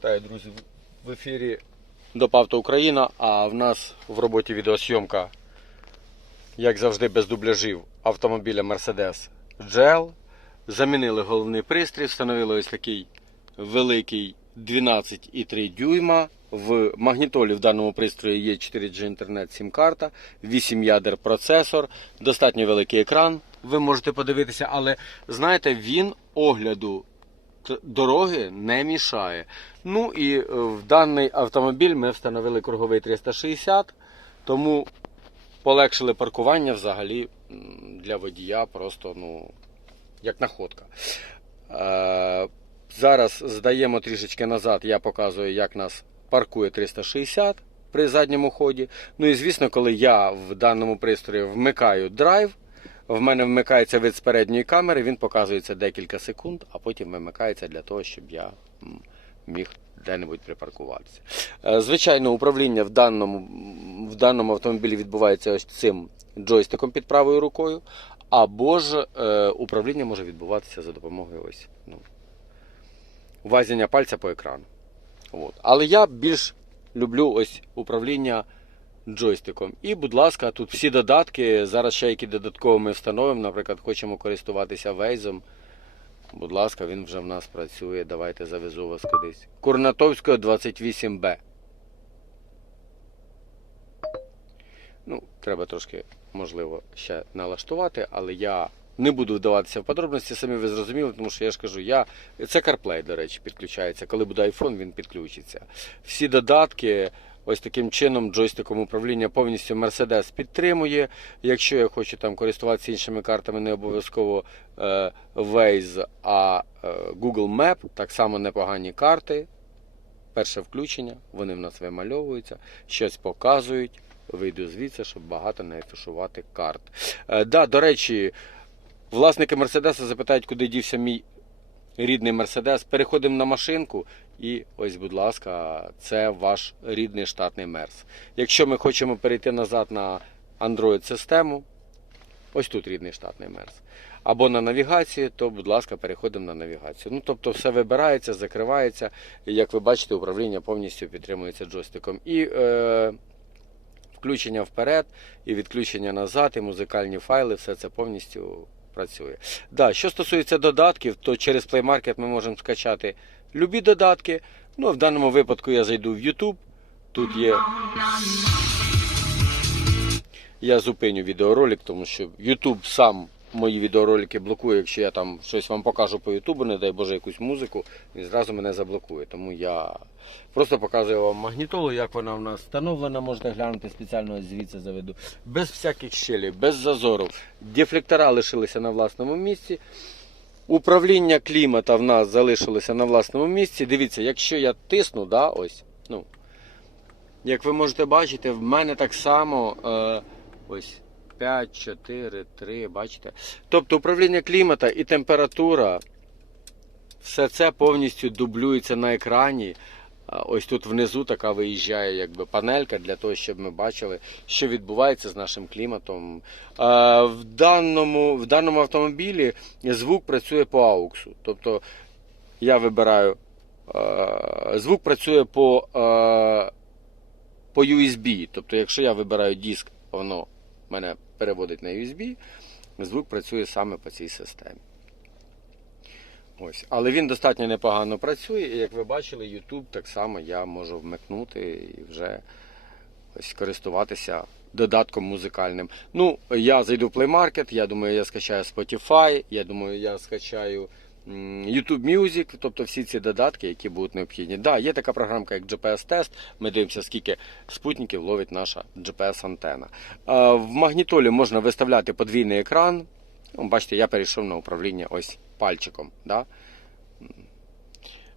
Вітаю, друзі! В ефірі Допавто Україна, а в нас в роботі відеосйомка, як завжди, без дубляжів автомобіля Mercedes GL. Замінили головний пристрій, встановили ось такий великий 12,3 дюйма. В магнітолі в даному пристрої є 4G інтернет сім-карта, 8 ядер процесор, достатньо великий екран. Ви можете подивитися, але знаєте, він огляду дороги не мішає. Ну і е, в даний автомобіль ми встановили круговий 360, тому полегшили паркування взагалі для водія просто ну, як находка. Е, зараз здаємо трішечки назад, я показую, як нас паркує 360 при задньому ході. Ну і звісно, коли я в даному пристрої вмикаю драйв, в мене вмикається вид з передньої камери, він показується декілька секунд, а потім вимикається для того, щоб я міг де-небудь припаркуватися. Е, Звичайно, управління в даному, в даному автомобілі відбувається ось цим джойстиком під правою рукою, або ж е, управління може відбуватися за допомогою ось ну, вазіння пальця по екрану. От. Але я більш люблю ось управління джойстиком. І, будь ласка, тут всі додатки. Зараз ще які додатково ми встановимо. Наприклад, хочемо користуватися вейзом. Будь ласка, він вже в нас працює. Давайте завезу вас кудись. Курнатовського 28Б. Ну, треба трошки, можливо, ще налаштувати, але я не буду вдаватися в подробності, самі ви зрозуміли, тому що я ж кажу, я... це CarPlay, до речі, підключається. Коли буде iPhone, він підключиться. Всі додатки, ось таким чином, джойстиком управління повністю Mercedes підтримує. Якщо я хочу там користуватися іншими картами, не обов'язково е, Waze, а е, Google Map, так само непогані карти. Перше включення, вони в нас вимальовуються, щось показують. Вийду звідси, щоб багато не афішувати карт. Е, да, до речі, власники Мерседеса запитають, куди дівся мій рідний Мерседес. Переходимо на машинку, і ось, будь ласка, це ваш рідний штатний Мерс. Якщо ми хочемо перейти назад на Android-систему, ось тут рідний штатний Мерс. Або на навігацію, то, будь ласка, переходимо на навігацію. Ну, тобто все вибирається, закривається. Як ви бачите, управління повністю підтримується джойстиком. І е, включення вперед, і відключення назад, і музикальні файли, все це повністю працює. Да, що стосується додатків, то через Play Market ми можемо скачати любі додатки. Ну, а в даному випадку я зайду в YouTube. Тут є. Я зупиню відеоролик, тому що YouTube сам мої відеоролики блокує. Якщо я там щось вам покажу по YouTube, не дай Боже якусь музику, він зразу мене заблокує. Тому я просто показую вам магнітолу, як вона в нас встановлена, можете глянути спеціально звідси заведу. Без всяких щелів, без зазорів. Дефлектора лишилися на власному місці. Управління клімата в нас залишилося на власному місці. Дивіться, якщо я тисну, да, ось, ну, як ви можете бачити, в мене так само е, ось 5, 4, 3, бачите? Тобто управління клімата і температура, все це повністю дублюється на екрані. Ось тут внизу така виїжджає якби панелька для того, щоб ми бачили, що відбувається з нашим кліматом. В даному, в даному автомобілі звук працює по ауксу. Тобто я вибираю звук працює по, по USB. Тобто, якщо я вибираю диск, воно мене переводить на USB, звук працює саме по цій системі. Ось. Але він достатньо непогано працює, і як ви бачили, YouTube так само я можу вмикнути і вже ось користуватися додатком музикальним. Ну, я зайду в Play Market, я думаю, я скачаю Spotify, я думаю, я скачаю YouTube Music, тобто всі ці додатки, які будуть необхідні. Да, є така програмка, як GPS-тест. Ми дивимося, скільки спутників ловить наша GPS-антена. В магнітолі можна виставляти подвійний екран. Ну, Бачите, я перейшов на управління ось пальчиком. Да?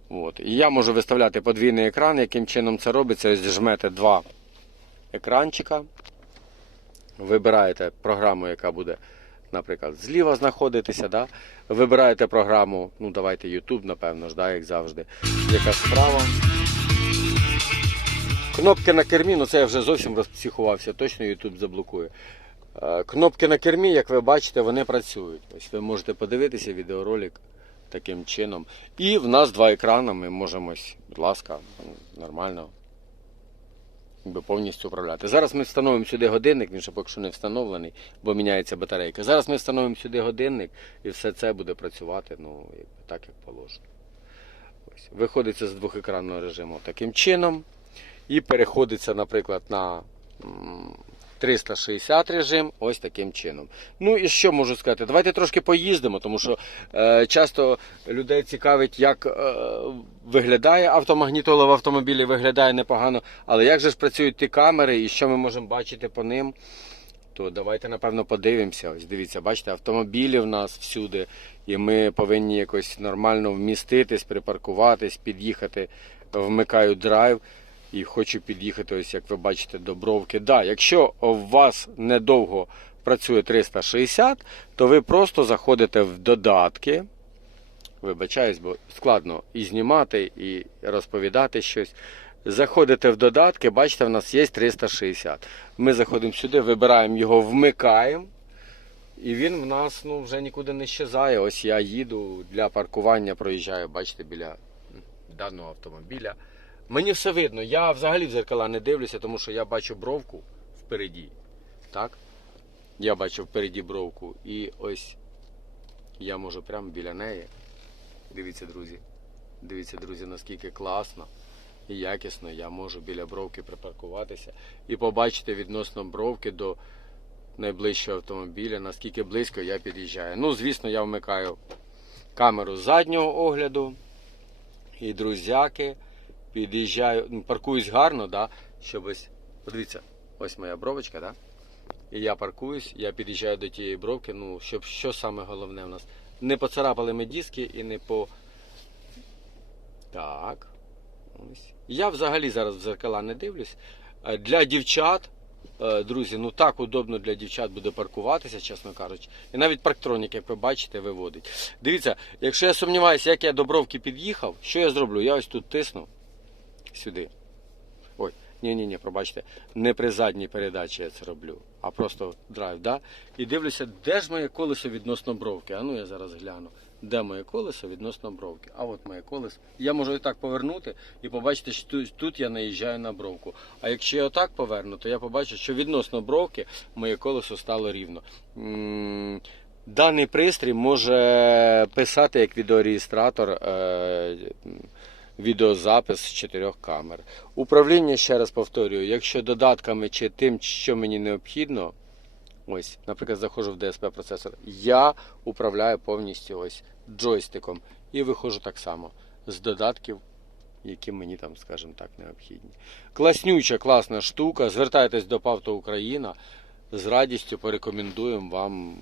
От. І я можу виставляти подвійний екран. Яким чином це робиться? Ось жмете два екранчика. Вибираєте програму, яка буде, наприклад, зліва знаходитися. Да? Вибираєте програму, ну давайте YouTube, напевно ж, да, як завжди. Яка справа. Кнопки на кермі, ну це я вже зовсім розпсихувався, точно YouTube заблокує. Е, Кнопки на кермі, як ви бачите, вони працюють. Ось ви можете подивитися відеоролик таким чином. І в нас два екрани, ми можемо, будь ласка, нормально повністю управляти. Зараз ми встановимо сюди годинник, він ще поки що не встановлений, бо міняється батарейка. Зараз ми встановимо сюди годинник і все це буде працювати ну, так, як положено. Ось. Виходиться з двохекранного режиму таким чином. І переходиться, наприклад, на 360 режим ось таким чином. Ну і що можу сказати? Давайте трошки поїздимо, тому що е, часто людей цікавить, як е, виглядає автомагнітола в автомобілі, виглядає непогано, але як же ж працюють ті камери і що ми можемо бачити по ним? То давайте, напевно, подивимося. Ось дивіться, бачите, автомобілі в нас всюди, і ми повинні якось нормально вміститись, припаркуватись, під'їхати. Вмикаю драйв і хочу під'їхати, ось як ви бачите, до бровки. Да, якщо у вас недовго працює 360, то ви просто заходите в додатки. Вибачаюсь, бо складно і знімати, і розповідати щось. Заходите в додатки, бачите, в нас є 360. Ми заходимо сюди, вибираємо його, вмикаємо. І він в нас ну, вже нікуди не щезає. Ось я їду для паркування, проїжджаю, бачите, біля даного автомобіля. Мені все видно. Я взагалі в зеркала не дивлюся, тому що я бачу бровку впереді. Так? Я бачу впереді бровку. І ось я можу прямо біля неї. Дивіться, друзі. Дивіться, друзі, наскільки класно і якісно я можу біля бровки припаркуватися і побачити відносно бровки до найближчого автомобіля, наскільки близько я під'їжджаю. Ну, звісно, я вмикаю камеру заднього огляду. І друзяки, під'їжджаю, ну, паркуюсь гарно, да, щоб ось, подивіться, ось моя бровочка, да? І я паркуюсь, я під'їжджаю до тієї бровки, ну, щоб що саме головне в нас? Не поцарапали ми диски і не по. Так. Ось. Я взагалі зараз в зеркала не дивлюсь. Е, Для дівчат, е, друзі, ну так удобно для дівчат буде паркуватися, чесно кажучи. І навіть парктронік, як ви бачите, виводить. Дивіться, якщо я сумніваюся, як я до бровки під'їхав, що я зроблю? Я ось тут тисну сюди. Ой, ні-ні, ні, пробачте, не при задній передачі я це роблю, а просто драйв, да? І дивлюся, де ж моє колесо відносно бровки. А ну я зараз гляну. Де моє колесо відносно бровки? А от моє колесо. Я можу і так повернути і побачити, що тут, тут я наїжджаю на бровку. А якщо я отак поверну, то я побачу, що відносно бровки моє колесо стало рівно. Даний пристрій може писати як відеореєстратор е, відеозапис з чотирьох камер. Управління, ще раз повторюю, якщо додатками чи тим, що мені необхідно, ось, наприклад, заходжу в DSP процесор, я управляю повністю ось джойстиком і виходжу так само з додатків. Які мені там, скажімо так, необхідні. Класнюча, класна штука. Звертайтесь до Павто Україна. З радістю порекомендуємо вам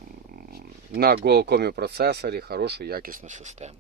на Qualcomm процесорі хорошу якісну систему.